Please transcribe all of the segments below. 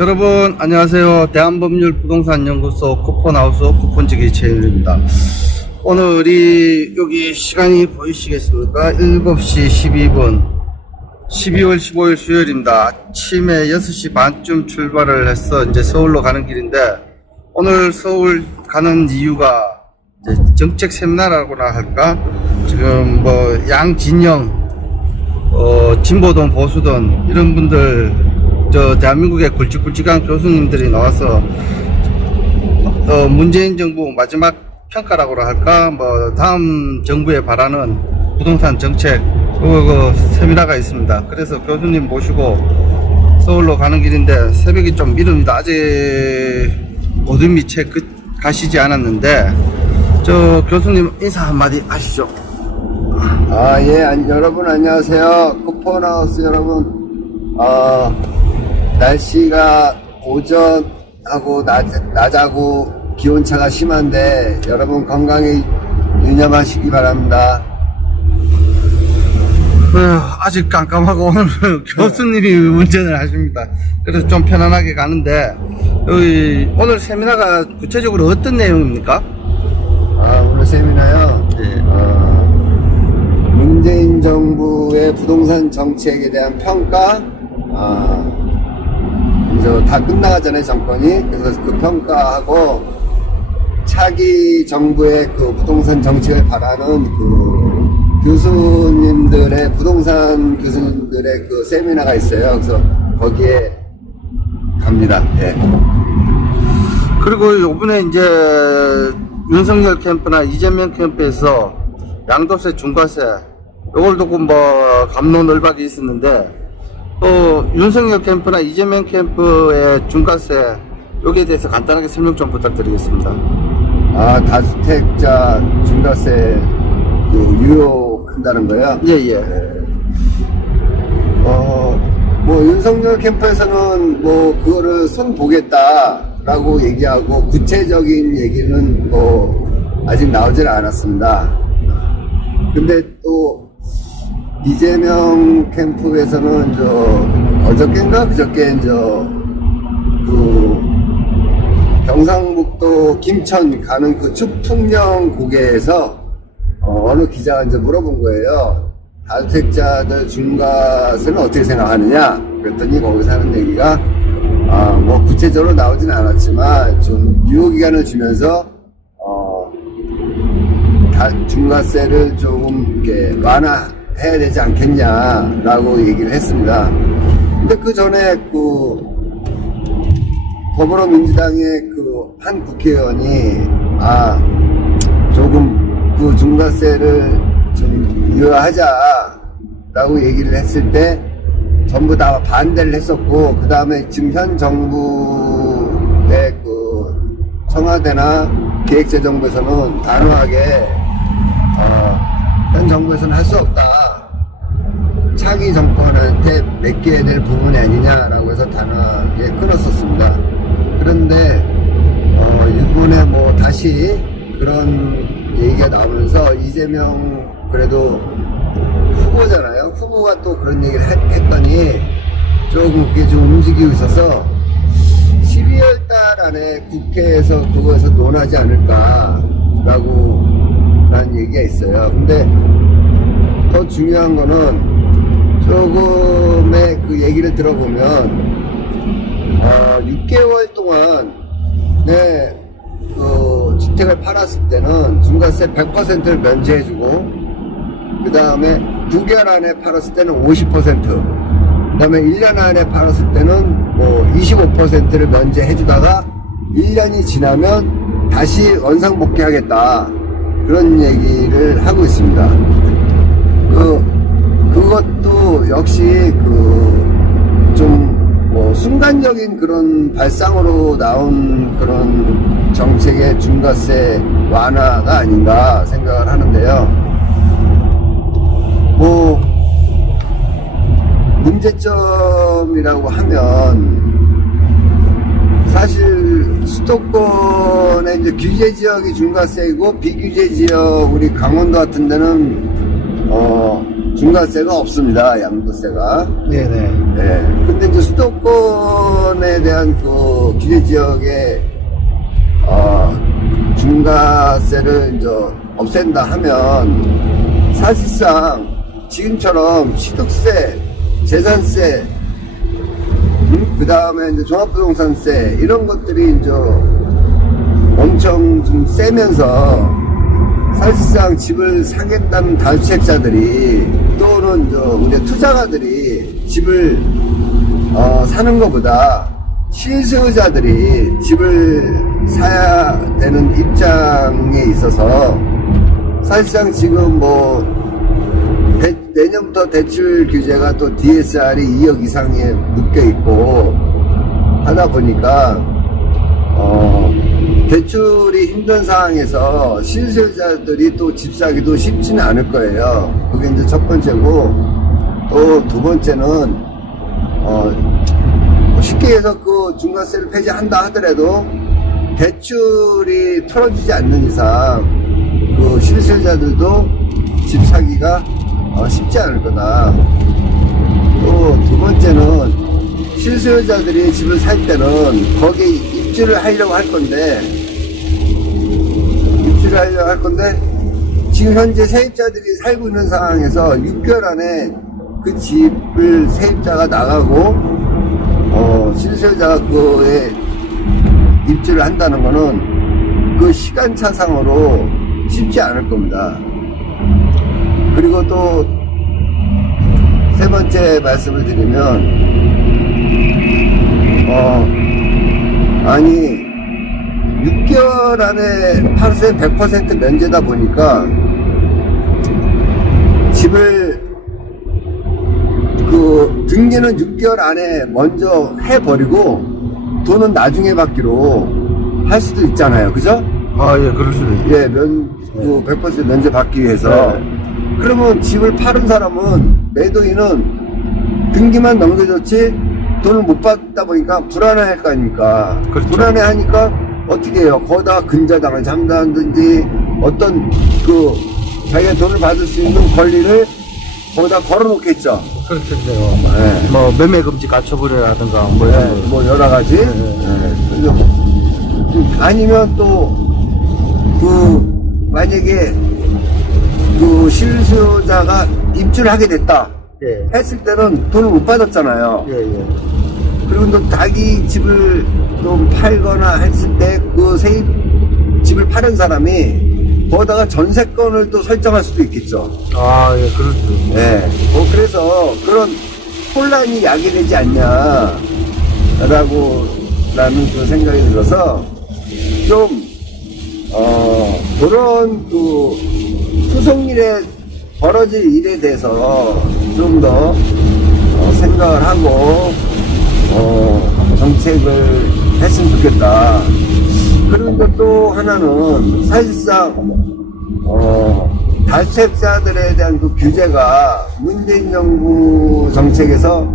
여러분 안녕하세요. 대한법률부동산연구소 쿠폰하우스 쿠폰지기 최윤입니다. 오늘이 여기 시간이 보이시겠습니까? 7시 12분 12월 15일 수요일입니다. 아침에 6시 반쯤 출발을 해서 이제 서울로 가는 길인데, 오늘 서울 가는 이유가 이제 정책 세미나라고나 할까? 지금 뭐 양진영 진보든 보수든 이런 분들, 저 대한민국의 굵직굵직한 교수님들이 나와서 문재인 정부 마지막 평가라고나 할까, 뭐 다음 정부에 바라는 부동산 정책 그 세미나가 있습니다. 그래서 교수님 모시고 서울로 가는 길인데 새벽이 좀 이릅니다. 아직 어둠이 채 가시지 않았는데, 저 교수님 인사 한마디 하시죠. 예, 여러분 안녕하세요. 쿠폰하우스 여러분, 날씨가 오전하고 낮하고 기온차가 심한데 여러분 건강에 유념하시기 바랍니다. 아직 깜깜하고 오늘 교수님이 운전을 하십니다. 그래서 좀 편안하게 가는데, 오늘 세미나가 구체적으로 어떤 내용입니까? 오늘 세미나요? 네. 문재인 정부의 부동산 정책에 대한 평가, 이제 다 끝나가잖아요, 정권이. 그래서 그 평가하고 차기 정부의 그 부동산 정책을 바라는 그 교수님들의, 부동산 교수님들의 그 세미나가 있어요. 그래서 거기에 갑니다. 예. 그리고 요번에 이제 윤석열 캠프나 이재명 캠프에서 양도세, 중과세 요걸 두고 뭐 갑론을박이 있었는데, 또 윤석열 캠프나 이재명 캠프의 중과세 여기에 대해서 간단하게 설명 좀 부탁드리겠습니다. 다주택자 중과세 유효한다는 거요? 예. 뭐 윤석열 캠프에서는 뭐 그거를 손 보겠다라고 얘기하고, 구체적인 얘기는 뭐 아직 나오질 않았습니다. 근데 또 이재명 캠프에서는 어저께인가 그저께 그 경상북도 김천 가는 그 축풍령 고개에서 어느 기자가 이제 물어본 거예요. 다주택자들 중과세는 어떻게 생각하느냐? 그랬더니 거기서 하는 얘기가, 뭐 구체적으로 나오진 않았지만 좀 유효기간을 주면서 중과세를 조금 이렇게 완화해야 되지 않겠냐라고 얘기를 했습니다. 근데 그 전에 그 더불어민주당의 그 한 국회의원이 조금 그 중과세를 좀 유효하자라고 얘기를 했을 때 전부 다 반대를 했었고, 그 다음에 지금 현 정부의 그 청와대나 기획재정부에서는 단호하게 현 정부에서는 할 수 없다, 차기 정권한테 맡겨야 될 부분이 아니냐라고 해서 단호하게 끊었었습니다. 그런데 이번에 뭐 다시 그런 얘기가 나오면서, 이재명 그래도 후보잖아요. 후보가 또 그런 얘기를 했더니 조금 그게 좀 움직이고 있어서 12월 달 안에 국회에서 그거에서 논하지 않을까라고 라는 얘기가 있어요. 근데 더 중요한 거는, 조금의 그 얘기를 들어보면 6개월 동안 그 주택을 팔았을 때는 중과세 100%를 면제해주고, 그 다음에 9개월 안에 팔았을 때는 50%, 그 다음에 1년 안에 팔았을 때는 뭐 25%를 면제해주다가 1년이 지나면 다시 원상복귀하겠다, 그런 얘기를 하고 있습니다. 그것도 역시 좀 뭐 순간적인 그런 발상으로 나온 그런 정책의 중과세 완화가 아닌가 생각을 하는데요. 뭐 문제점이라고 하면, 사실 수도권의 이제 규제 지역이 중과세이고, 비규제 지역 우리 강원도 같은 데는 중간세가 없습니다. 양도세가. 네네. 네. 근데 이제 수도권에 대한 그 규제 지역에 중과세를 이제 없앤다 하면 사실상 지금처럼 취득세, 재산세, 그 다음에 이제 종합부동산세 이런 것들이 이제 엄청 좀 세면서 사실상 집을 사겠다는 다주택자들이 또는 이제 우리 투자가들이 집을 사는 것보다 실수요자들이 집을 사야 되는 입장에 있어서 사실상 지금 뭐 내년부터 대출 규제가 또 DSR이 2억 이상에 묶여 있고 하다 보니까 대출이 힘든 상황에서 실수요자들이 또 집 사기도 쉽지는 않을 거예요. 그게 이제 첫 번째고, 또 두 번째는 쉽게 해서 그 중과세를 폐지한다 하더라도 대출이 털어주지 않는 이상 그 실수요자들도 집 사기가 쉽지 않을 거다. 또 두 번째는 실수요자들이 집을 살 때는 거기에 입주를 하려고 할 건데 지금 현재 세입자들이 살고 있는 상황에서 6개월 안에 그 집을 세입자가 나가고 실수요자가 그에 입주를 한다는 거는 그 시간차상으로 쉽지 않을 겁니다. 그리고 또 세 번째 말씀을 드리면 아니 6개월 안에 판세 100% 면제다 보니까 집을 그 등기는 6개월 안에 먼저 해버리고 돈은 나중에 받기로 할 수도 있잖아요. 그죠? 아, 예, 그럴 수도 있죠. 예, 그 100% 면제 받기 위해서. 네. 그러면 집을 파는 사람은 매도인은 등기만 넘겨줬지 돈을 못 받다 보니까 불안해할 거 아닙니까? 그렇죠. 불안해하니까 어떻게 해요? 거기다가 근저당을 잠다든지 어떤 그 자기가 돈을 받을 수 있는 권리를 거기다 걸어놓겠죠. 그렇겠네요. 네. 뭐 매매 금지 갖춰버려라든가 뭐 여러 가지. 네. 아니면 또 그 만약에 그 실수요자가 입주를 하게 됐다. 예. 했을 때는 돈을 못 받았잖아요. 예. 그리고 또 자기 집을 좀 팔거나 했을 때 그 세입 집을 파는 사람이 거기다가 전세권을 또 설정할 수도 있겠죠. 아, 예, 그렇죠. 예. 그래서 그런 혼란이 야기되지 않냐라는 그 생각이 들어서 좀 그런 그 후속일에 벌어질 일에 대해서 좀 더 생각을 하고 정책을 했으면 좋겠다. 그리고 또 하나는 사실상 다주택자들에 대한 그 규제가 문재인 정부 정책에서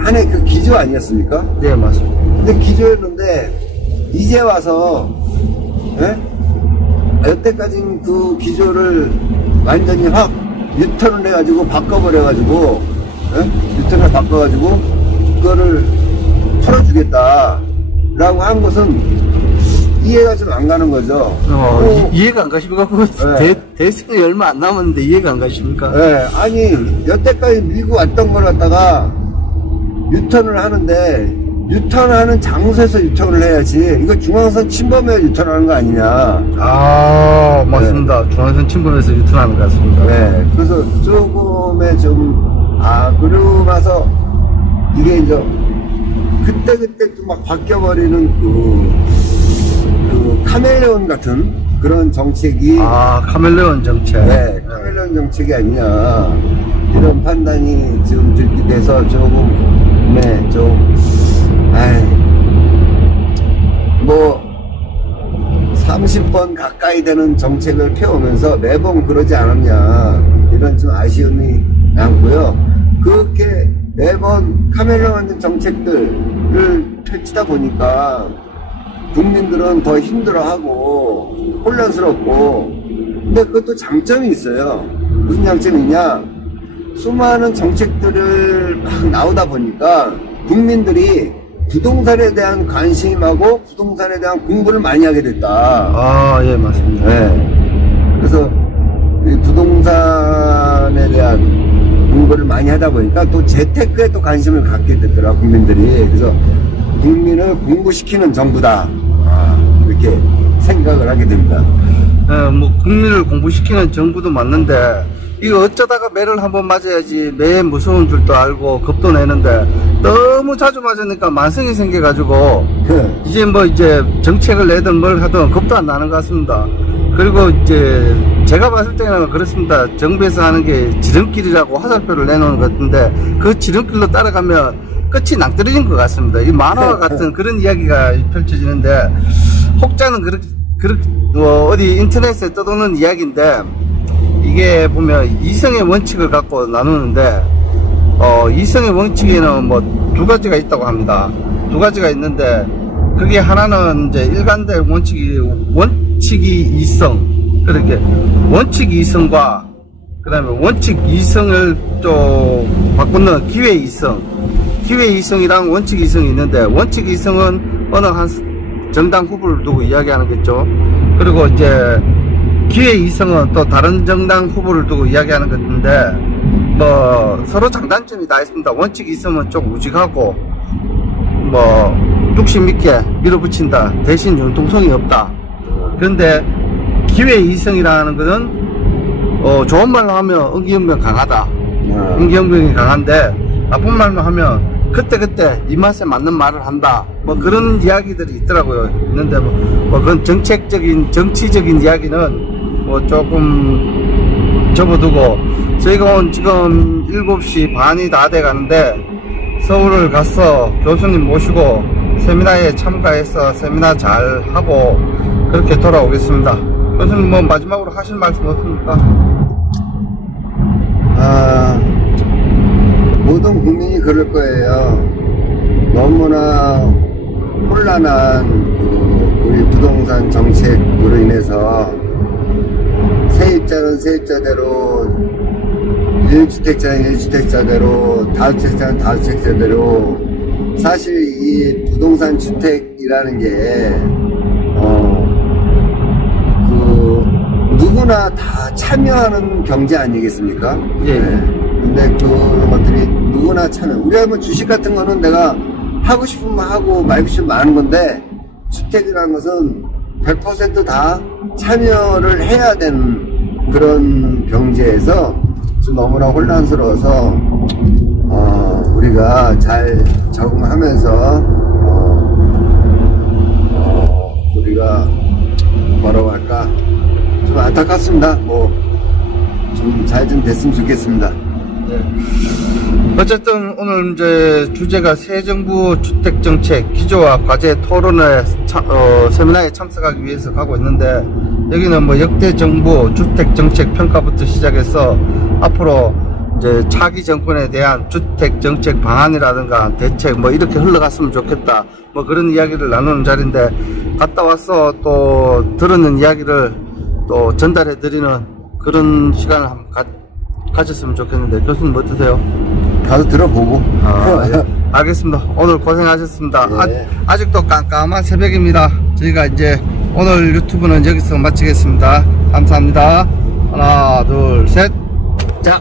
하나의 그 기조 아니었습니까? 네, 맞습니다. 근데 기조였는데 이제 와서 여태까지는 그 기조를 완전히 확 유턴을 해가지고 바꿔버려가지고 유턴을 바꿔가지고 그거를 풀어주겠다라고 한 것은 이해가 좀 안 가는 거죠. 이해가 안 가십니까? 대선이 얼마 안 남았는데 이해가 안 가십니까? 네, 아니 여태까지 밀고 왔던 걸 갖다가 유턴을 하는데 유턴하는 장소에서 유턴을 해야지. 이거 중앙선 침범해야 유턴하는 거 아니냐. 아, 맞습니다. 네. 중앙선 침범해서 유턴하는 것 같습니다. 네, 그래서 조금의 그러고 나서 이게 이제 그때 또 막 바뀌어버리는 그 카멜레온 같은 그런 정책이. 아, 카멜레온 정책. 네, 카멜레온 정책이 아니냐. 이런 판단이 지금 들게 돼서 조금, 네, 뭐 30번 가까이 되는 정책을 펴오면서 매번 그러지 않았냐 이런 좀 아쉬움이 남고요. 그렇게 매번 카멜레온 정책들을 펼치다 보니까 국민들은 더 힘들어하고 혼란스럽고, 근데 그것도 장점이 있어요. 무슨 장점이 있냐? 수많은 정책들을 막 나오다 보니까 국민들이 부동산에 대한 관심하고 부동산에 대한 공부를 많이 하게 됐다. 아, 예, 맞습니다. 네. 그래서 이 부동산에 대한 공부를 많이 하다 보니까 또 재테크에 또 관심을 갖게 됐더라, 국민들이. 그래서 국민을 공부시키는 정부다. 이렇게 생각을 하게 됩니다. 뭐 국민을 공부시키는 정부도 맞는데 이거 어쩌다가 매를 한번 맞아야지 매 무서운 줄도 알고 겁도 내는데 너무 자주 맞으니까 만성이 생겨가지고 이제 뭐 이제 정책을 내든 뭘 하든 겁도 안 나는 것 같습니다. 그리고 이제 제가 봤을 때는 그렇습니다. 정부에서 하는 게 지름길이라고 화살표를 내놓은 것 같은데 그 지름길로 따라가면 끝이 낭떠러진 것 같습니다. 이 만화와 같은 그런 이야기가 펼쳐지는데 혹자는 어디 인터넷에 떠도는 이야기인데 이게 보면 이성의 원칙을 갖고 나누는데 이성의 원칙에는 뭐 두 가지가 있다고 합니다. 두 가지가 있는데 그게 하나는 이제 일관된 원칙이 이성, 그렇게 원칙 이성과 그 다음에 원칙 이성을 또 바꾸는 기회 이성, 기회 이성이랑 원칙 이성이 있는데 원칙 이성은 어느 한 정당 후보를 두고 이야기하는 거죠. 그리고 이제 기회 이성은 또 다른 정당 후보를 두고 이야기하는 건데 뭐 서로 장단점이 다 있습니다. 원칙 이성은 좀 우직하고 뭐 뚝심 있게 밀어붙인다. 대신 융통성이 없다. 그런데 기회 이성이라는 것은 좋은 말로 하면 응기응변 강하다. 응기응변이 강한데 나쁜 말로 하면 그때 입맛에 맞는 말을 한다. 뭐 그런 이야기들이 있더라고요. 있는데 뭐 그런 정치적인 이야기는 뭐 조금 접어두고 저희가 지금 7시 반이 다 돼 가는데 서울을 가서 교수님 모시고 세미나에 참가해서 세미나 잘 하고 그렇게 돌아오겠습니다. 교수님 뭐 마지막으로 하실 말씀 없습니까? 모든 국민이 그럴 거예요. 너무나 혼란한 우리 부동산 정책으로 인해서 세입자는 세입자대로, 1주택자는 1주택자대로, 다주택자는 다주택자대로 사실 이 부동산 주택이라는 게 누구나 다 참여하는 경제 아니겠습니까? 예. 네. 근데 그런 것들이 누구나 참여. 우리가 뭐 주식 같은 거는 내가 하고 싶으면 하고 말고 싶으면 하는 건데 주택이라는 것은 100% 다 참여를 해야 되는 그런 경제에서 좀 너무나 혼란스러워서 우리가 잘 적응하면서 우리가 뭐라고 할까 좀 안타깝습니다. 뭐 좀 잘 좀 됐으면 좋겠습니다. 네. 어쨌든 오늘 이제 주제가 새 정부 주택정책 기조와 과제 토론회 세미나에 참석하기 위해서 가고 있는데 여기는 뭐 역대 정부 주택정책 평가부터 시작해서 앞으로 이제 차기 정권에 대한 주택정책 방안이라든가 대책 뭐 이렇게 흘러갔으면 좋겠다 뭐 그런 이야기를 나누는 자리인데 갔다 와서 또 들었는 이야기를 또 전달해 드리는 그런 시간을 한번 가졌으면 좋겠는데 교수님 어떠세요? 가서 들어보고. 예. 알겠습니다. 오늘 고생하셨습니다. 네. 아직도 깜깜한 새벽입니다. 저희가 이제 오늘 유튜브는 여기서 마치겠습니다. 감사합니다. 하나 둘 셋. 자.